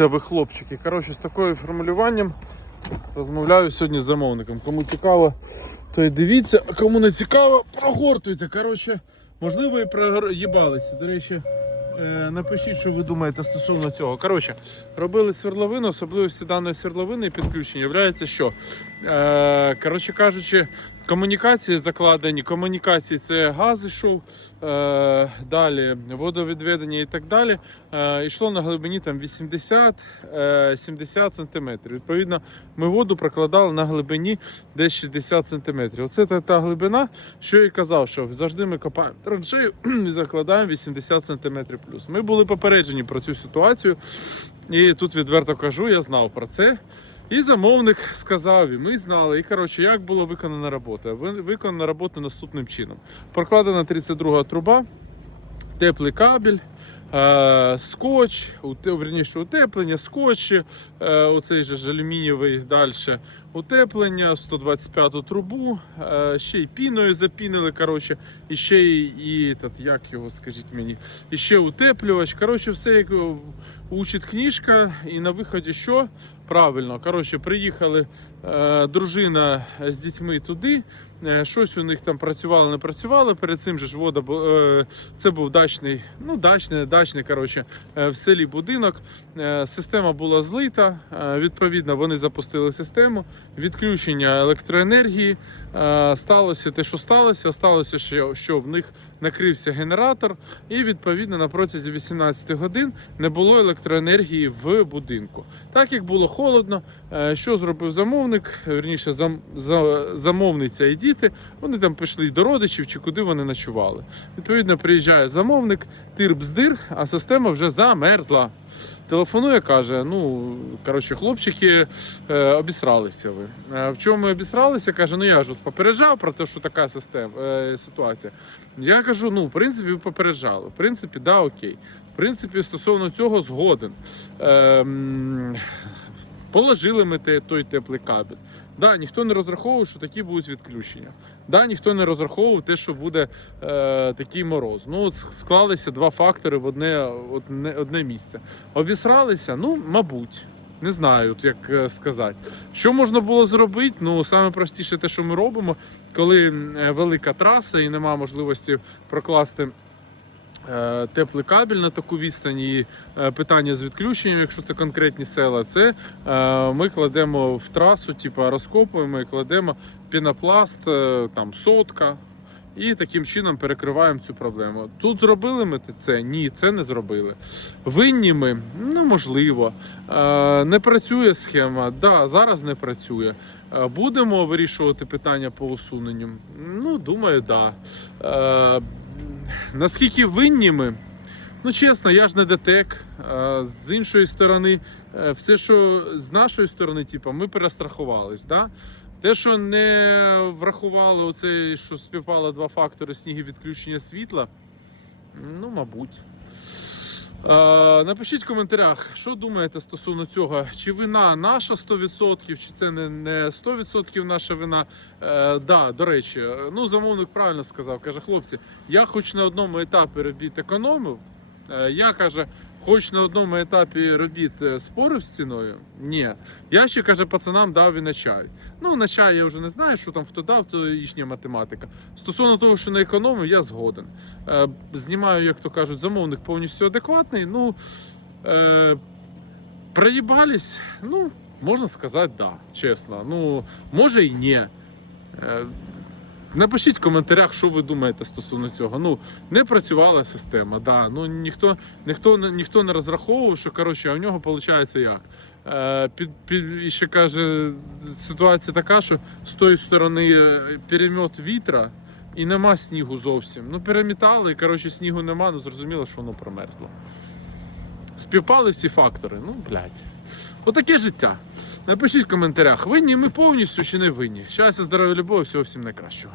Дивіться, ви хлопчики. Коротше, з такою формулюванням розмовляю сьогодні з замовником. Кому цікаво, то й дивіться, а кому не цікаво, прогортуйте. Коротше, можливо, і проїбалися. До речі, е, напишіть, що ви думаєте стосовно цього. Коротше, робили свердловину, особливості даної свердловини і підключення являється, що, е, коротше кажучи, комунікації закладені. Комунікації це газ йшов, е, далі водовідведення і так далі. Е, йшло на глибині там 80-70 сантиметрів. Відповідно, ми воду прокладали на глибині десь 60 сантиметрів. Оце та, та глибина, що і казав, що завжди ми копаємо траншею і закладаємо 80 сантиметрів плюс. Ми були попереджені про цю ситуацію, і тут відверто кажу, я знав про це. І замовник сказав, і ми знали. І коротше, як була виконана робота? Виконана робота наступним чином: прокладена 32 труба, теплий кабель, е, скотч, верніше утеплення, скотч, е, оцей же ж алюмінієвий далі. Утеплення, 125 трубу, е, ще й піною запінили. Коротше, і ще й і, тат, як його скажіть мені, і ще утеплювач. Коротше, все як учить книжка, і на виході що? Правильно, коротше, приїхали е, дружина з дітьми туди. Е, щось у них там працювало, не працювало. Перед цим же ж вода е, це був дачний, ну дачний, не дачний, коротше, е, в селі будинок. Е, система була злита. Е, відповідно, вони запустили систему. Відключення електроенергії. Сталося те, що сталося. Сталося, що в них накрився генератор, і відповідно на протязі 18 годин не було електроенергії в будинку. Так як було холодно, е, що зробив замовник? Верніше, зам, за, замовниця і діти. Вони там пішли до родичів чи куди вони ночували. Відповідно, приїжджає замовник, тир-бздир, а система вже замерзла. Телефонує, каже: ну коротше, хлопчики е, обісралися ви. Е, в чому обісралися? Каже, ну я ж от попереджав про те, що така система е, ситуація. Я кажу, ну в принципі, попереджали. В принципі, да, окей. В принципі, стосовно цього згоден. Ем, Положили ми той теплий кабель. Да, ніхто не розраховував, що такі будуть відключення. Да, ніхто не розраховував те, що буде е, такий мороз. Ну, от склалися два фактори в одне, одне, одне місце. Обісралися? Ну, мабуть. Не знаю, як е, сказати. Що можна було зробити? Ну, саме простіше те, що ми робимо, коли е, велика траса і немає можливості прокласти е, теплий кабель на таку відстань і питання з відключенням, якщо це конкретні села, це ми кладемо в трасу, типу розкопуємо і кладемо пінопласт, там сотка. І таким чином перекриваємо цю проблему. Тут зробили ми це? Ні, це не зробили. Винні ми, ну можливо. Е, не працює схема. Да, зараз не працює. Е, будемо вирішувати питання по усуненню. Ну, думаю, да. Е, наскільки винні ми? Ну, чесно, я ж не ДТЕК. Е, З іншої сторони, все, що з нашої сторони, типу, ми перестрахувались. Да? Те, що не врахували оце, що співпало два фактори сніг і відключення світла, ну, мабуть. Е, напишіть в коментарях, що думаєте стосовно цього. Чи вина наша 100%, чи це не, не 100% наша вина. Е, да, до речі, ну замовник правильно сказав. Каже, хлопці, я хоч на одному етапі робіт економив. Е, я каже, хоч на одному етапі робіт е, спорив з ціною. Ні. Я ще каже, пацанам дав і на чай. Ну, на чай я вже не знаю, що там хто дав, то їхня математика. Стосовно того, що не економив, я згоден. Е, знімаю, як то кажуть, замовник повністю адекватний. Ну, проїбались, ну, можна сказати, да, чесно. Ну, може і ні. Напишіть в коментарях, що ви думаєте стосовно цього. Ну, не працювала система, да. Ну, ніхто, ніхто, ніхто не розраховував, що коротше, а в нього виходить як. Е, під, під, і ще каже, ситуація така, що з тої сторони е, перемет вітра і нема снігу зовсім. Ну, перемітали, і коротше, снігу нема, ну зрозуміло, що воно промерзло. Співпали всі фактори. Ну, блядь. Отаке життя. Напишіть в коментарях, винні ми повністю чи не винні. Щастя, здоров'я, любов, всього всім найкращого.